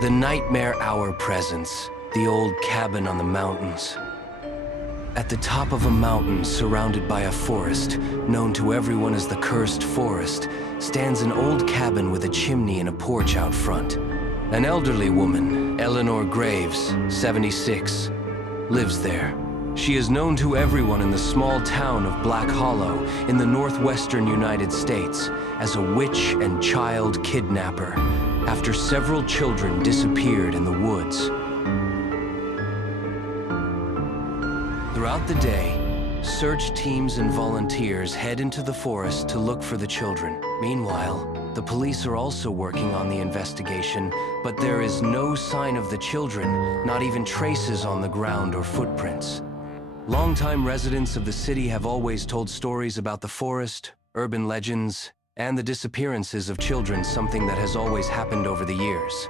The nightmare hour presence, the old cabin on the mountains. At the top of a mountain surrounded by a forest, known to everyone as the Cursed Forest, stands an old cabin with a chimney and a porch out front. An elderly woman, Eleanor Graves, 76, lives there. She is known to everyone in the small town of Black Hollow in the northwestern United States as a witch and child kidnapper after several children disappeared in the woods. Throughout the day, search teams and volunteers head into the forest to look for the children. Meanwhile, the police are also working on the investigation, but there is no sign of the children, not even traces on the ground or footprints. Longtime residents of the city have always told stories about the forest, urban legends, and the disappearances of children, something that has always happened over the years.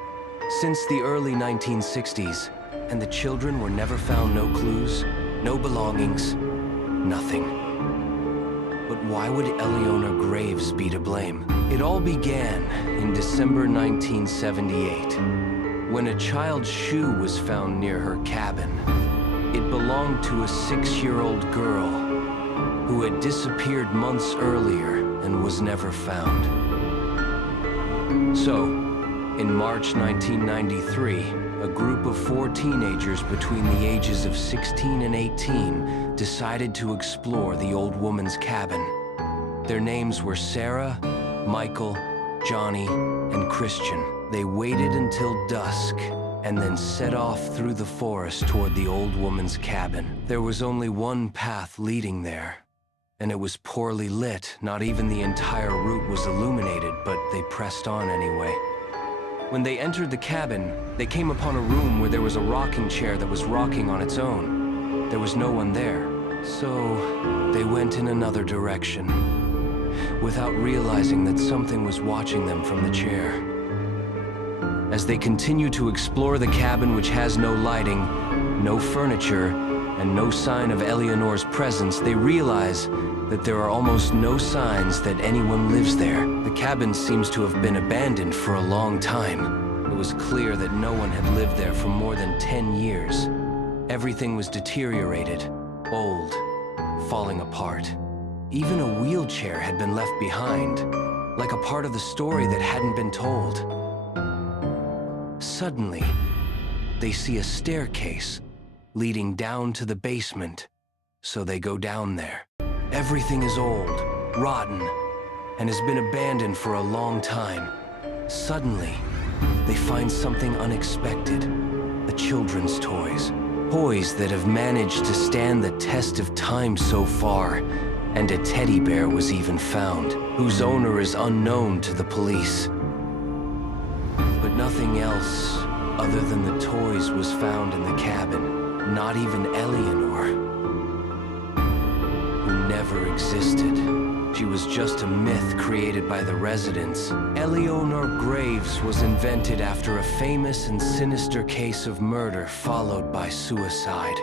Since the early 1960s, and the children were never found. No clues, no belongings, nothing. But why would Eleanor Graves be to blame? It all began in December 1978, when a child's shoe was found near her cabin. It belonged to a 6-year-old girl who had disappeared months earlier and was never found. So, in March 1993, a group of 4 teenagers between the ages of 16 and 18 decided to explore the old woman's cabin. Their names were Sarah, Michael, Johnny, and Christian. They waited until dusk and then set off through the forest toward the old woman's cabin. There was only one path leading there, and it was poorly lit. Not even the entire route was illuminated, but they pressed on anyway. When they entered the cabin, they came upon a room where there was a rocking chair that was rocking on its own. There was no one there, so they went in another direction, without realizing that something was watching them from the chair. As they continue to explore the cabin, which has no lighting, no furniture, and no sign of Eleanor's presence, they realize that there are almost no signs that anyone lives there. The cabin seems to have been abandoned for a long time. It was clear that no one had lived there for more than 10 years. Everything was deteriorated, old, falling apart. Even a wheelchair had been left behind, like a part of the story that hadn't been told. Suddenly, they see a staircase leading down to the basement, so they go down there. Everything is old, rotten, and has been abandoned for a long time. Suddenly, they find something unexpected: a children's toys. Toys that have managed to stand the test of time so far, and a teddy bear was even found, whose owner is unknown to the police. But nothing else other than the toys was found in the cabin. Not even Eleanor, who never existed. She was just a myth created by the residents. Eleanor Graves was invented after a famous and sinister case of murder followed by suicide,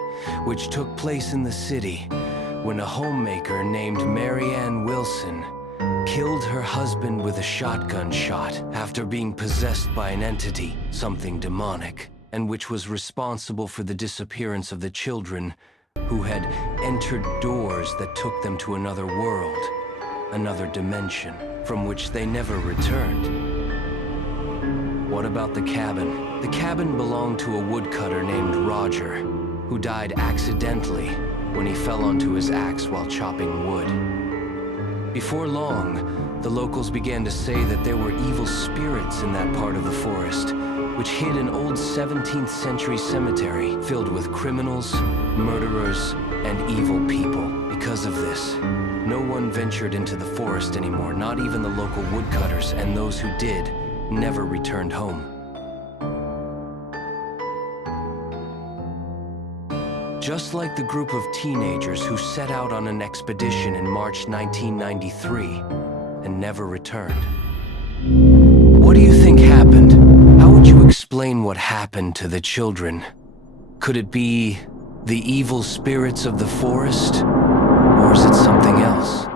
which took place in the city when a homemaker named Marianne Wilson killed her husband with a shotgun shot after being possessed by an entity, something demonic, and which was responsible for the disappearance of the children who had entered doors that took them to another world, another dimension, from which they never returned. What about the cabin? The cabin belonged to a woodcutter named Roger, who died accidentally when he fell onto his axe while chopping wood. Before long, the locals began to say that there were evil spirits in that part of the forest, which hid an old 17th century cemetery filled with criminals, murderers, and evil people. Because of this, no one ventured into the forest anymore, not even the local woodcutters, and those who did never returned home. Just like the group of teenagers who set out on an expedition in March 1993 and never returned. What do you think happened? How would you explain what happened to the children? Could it be the evil spirits of the forest? Or is it something else?